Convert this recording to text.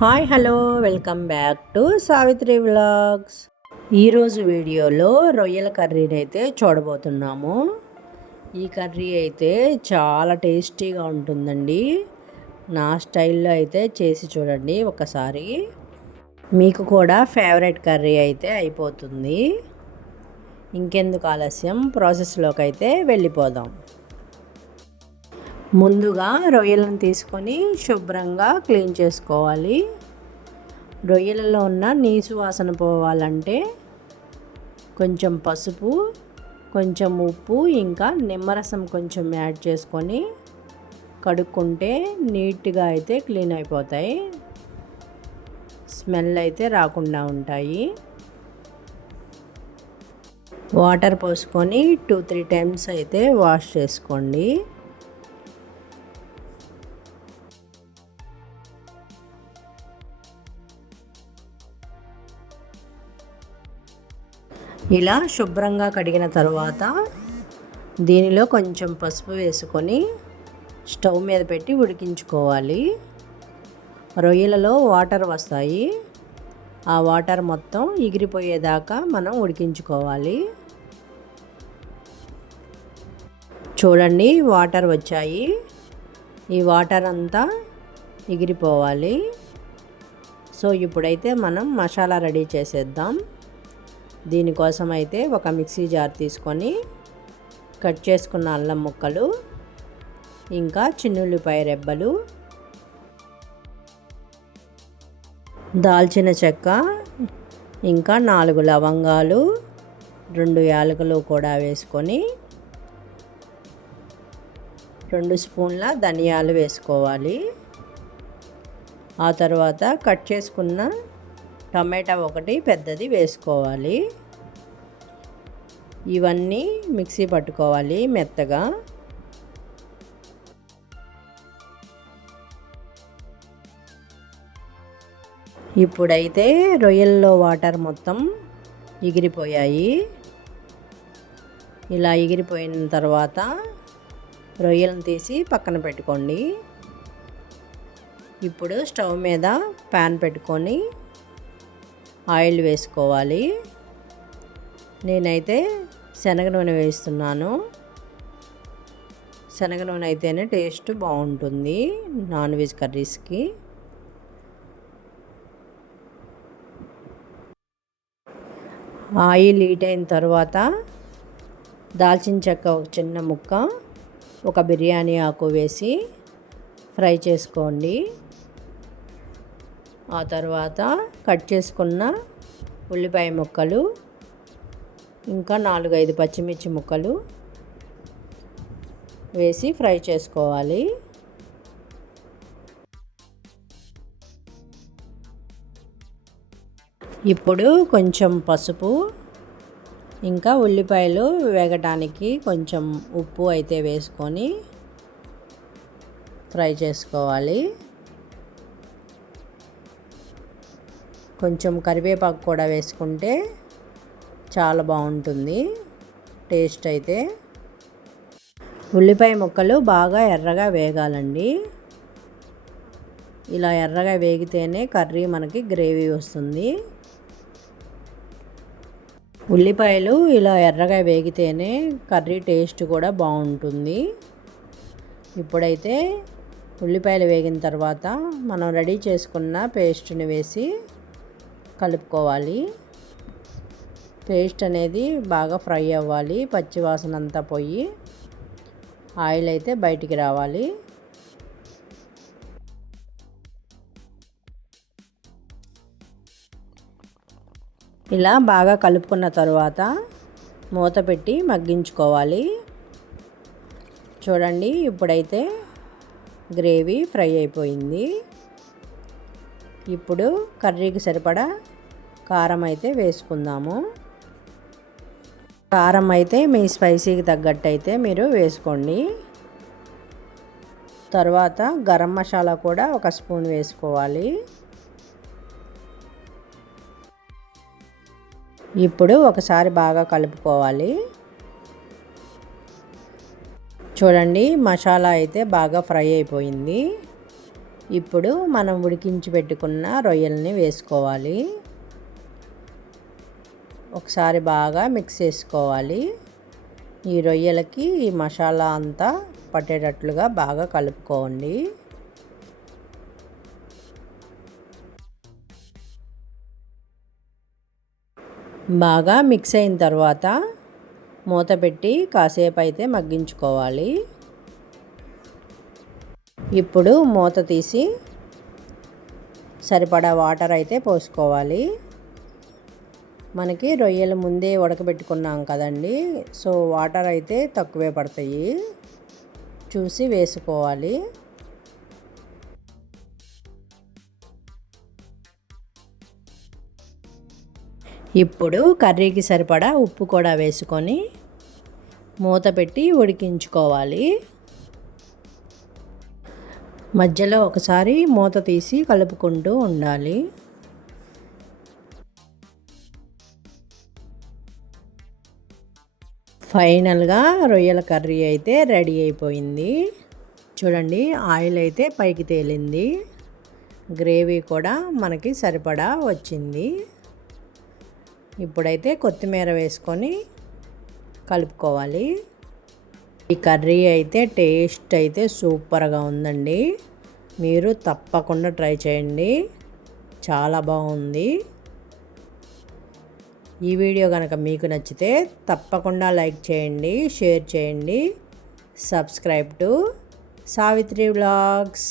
Hi hello welcome back to Savitri vlogs. ఈరోజు వీడియోలో రొయ్యల కర్రీని అయితే చూడబోతున్నాము. ఈ కర్రీ అయితే చాలా టేస్టీగా ఉంటుందండి. నా స్టైల్లో అయితే చేసి చూడండి ఒకసారి. మీకు కూడా ఫేవరెట్ కర్రీ అయితే అయిపోతుంది. ఇంకెందుకు ఆలస్యం, ప్రాసెస్లోకి అయితే వెళ్ళిపోదాం. ముందుగా రొయ్యలను తీసుకొని శుభ్రంగా క్లీన్ చేసుకోవాలి. రొయ్యలలో ఉన్న నీసు వాసన పోవాలంటే కొంచెం పసుపు, కొంచెం ఉప్పు, ఇంకా నిమ్మరసం కొంచెం యాడ్ చేసుకొని కడుక్కుంటే నీట్గా అయితే క్లీన్ అయిపోతాయి. స్మెల్ అయితే రాకుండా ఉంటాయి. వాటర్ పోసుకొని 2-3 టైమ్స్ అయితే వాష్ చేసుకోండి. ఇలా శుభ్రంగా కడిగిన తర్వాత దీనిలో కొంచెం పసుపు వేసుకొని స్టవ్ మీద పెట్టి ఉడికించుకోవాలి. రొయ్యలలో వాటర్ వస్తాయి. ఆ వాటర్ మొత్తం ఎగిరిపోయేదాకా మనం ఉడికించుకోవాలి. చూడండి, వాటర్ వచ్చాయి. ఈ వాటర్ అంతా ఎగిరిపోవాలి. సో ఇప్పుడైతే మనం మసాలా రెడీ చేసేద్దాం. దీనికోసం అయితే ఒక మిక్సీ జార్ తీసుకొని కట్ చేసుకున్న అల్లం ముక్కలు, ఇంకా చిన్నుల్లిపాయ రెబ్బలు, దాల్చిన చెక్క, ఇంకా 4 లవంగాలు, 2 యాలకులు కూడా వేసుకొని 2 స్పూన్ల ధనియాలు వేసుకోవాలి. ఆ తర్వాత కట్ చేసుకున్న టమాటా ఒకటి పెద్దది వేసుకోవాలి. ఇవన్నీ మిక్సీ పట్టుకోవాలి మెత్తగా. ఇప్పుడైతే రొయ్యల్లో వాటర్ మొత్తం ఎగిరిపోయాయి. ఇలా ఎగిరిపోయిన తర్వాత రొయ్యలను తీసి పక్కన పెట్టుకోండి. ఇప్పుడు స్టవ్ మీద ప్యాన్ పెట్టుకొని ఆయిల్ వేసుకోవాలి. నేనైతే శనగ నూనె వేస్తున్నాను. శనగ నూనె అయితేనే టేస్ట్ బాగుంటుంది నాన్ వెజ్ కర్రీస్కి. ఆయిల్ హీట్ అయిన తర్వాత దాల్చిన చెక్క ఒక చిన్న ముక్క, ఒక బిర్యానీ ఆకు వేసి ఫ్రై చేసుకోండి. ఆ తర్వాత కట్ చేసుకున్న ఉల్లిపాయ ముక్కలు, ఇంకా 4-5 పచ్చిమిర్చి ముక్కలు వేసి ఫ్రై చేసుకోవాలి. ఇప్పుడు కొంచెం పసుపు, ఇంకా ఉల్లిపాయలు వేగటానికి కొంచెం ఉప్పు అయితే వేసుకొని ఫ్రై చేసుకోవాలి. కొంచెం కరివేపాకు కూడా వేసుకుంటే చాలా బాగుంటుంది టేస్ట్ అయితే. ఉల్లిపాయ ముక్కలు బాగా ఎర్రగా వేగాలండి. ఇలా ఎర్రగా వేగితేనే కర్రీ మనకి గ్రేవీ వస్తుంది. ఉల్లిపాయలు ఇలా ఎర్రగా వేగితేనే కర్రీ టేస్ట్ కూడా బాగుంటుంది. ఇప్పుడైతే ఉల్లిపాయలు వేగిన తర్వాత మనం రెడీ చేసుకున్న పేస్ట్ని వేసి కలుపుకోవాలి. పేస్ట్ అనేది బాగా ఫ్రై అవ్వాలి. పచ్చి వాసన అంతా పోయి ఆయిల్ అయితే బయటికి రావాలి. ఇలా బాగా కలుపుకున్న తర్వాత మూత పెట్టి మగ్గించుకోవాలి. చూడండి, ఇప్పుడైతే గ్రేవీ ఫ్రై అయిపోయింది. ఇప్పుడు కర్రీకి సరిపడా కారం అయితే వేసుకుందాము. కారం అయితే మీ స్పైసీకి తగ్గట్టు అయితే మీరు వేసుకోండి. తర్వాత గరం మసాలా కూడా ఒక స్పూన్ వేసుకోవాలి. ఇప్పుడు ఒకసారి బాగా కలుపుకోవాలి. చూడండి, మసాలా అయితే బాగా ఫ్రై అయిపోయింది. ఇప్పుడు మనం ఉడికించి పెట్టుకున్న రొయ్యల్ని వేసుకోవాలి. ఒకసారి బాగా మిక్స్ చేసుకోవాలి. ఈ రొయ్యలకి ఈ మసాలా అంతా పట్టేటట్లుగా బాగా కలుపుకోండి. బాగా మిక్స్ అయిన తర్వాత మూత పెట్టి కాసేపు అయితే మగ్గించుకోవాలి. ఇప్పుడు మూత తీసి సరిపడా వాటర్ అయితే పోసుకోవాలి. మనకి రొయ్యలు ముందే ఉడకబెట్టుకున్నాం కదండి, సో వాటర్ అయితే తక్కువే పడతాయి, చూసి వేసుకోవాలి. ఇప్పుడు కర్రీకి సరిపడా ఉప్పు కూడా వేసుకొని మూత పెట్టి ఉడికించుకోవాలి. మధ్యలో ఒకసారి మూత తీసి కలుపుకుంటూ ఉండాలి. ఫైనల్గా రొయ్యల కర్రీ అయితే రెడీ అయిపోయింది. చూడండి, ఆయిల్ అయితే పైకి తేలింది, గ్రేవీ కూడా మనకి సరిపడా వచ్చింది. ఇప్పుడైతే కొత్తిమీర వేసుకొని కలుపుకోవాలి. ఈ కర్రీ అయితే టేస్ట్ అయితే సూపర్గా ఉందండి. మీరు తప్పకుండా ట్రై చేయండి, చాలా బాగుంది. ఈ వీడియో కనుక మీకు నచ్చితే తప్పకుండా లైక్ చేయండి, షేర్ చేయండి, సబ్స్క్రైబ్ టు సావిత్రి వ్లాగ్స్.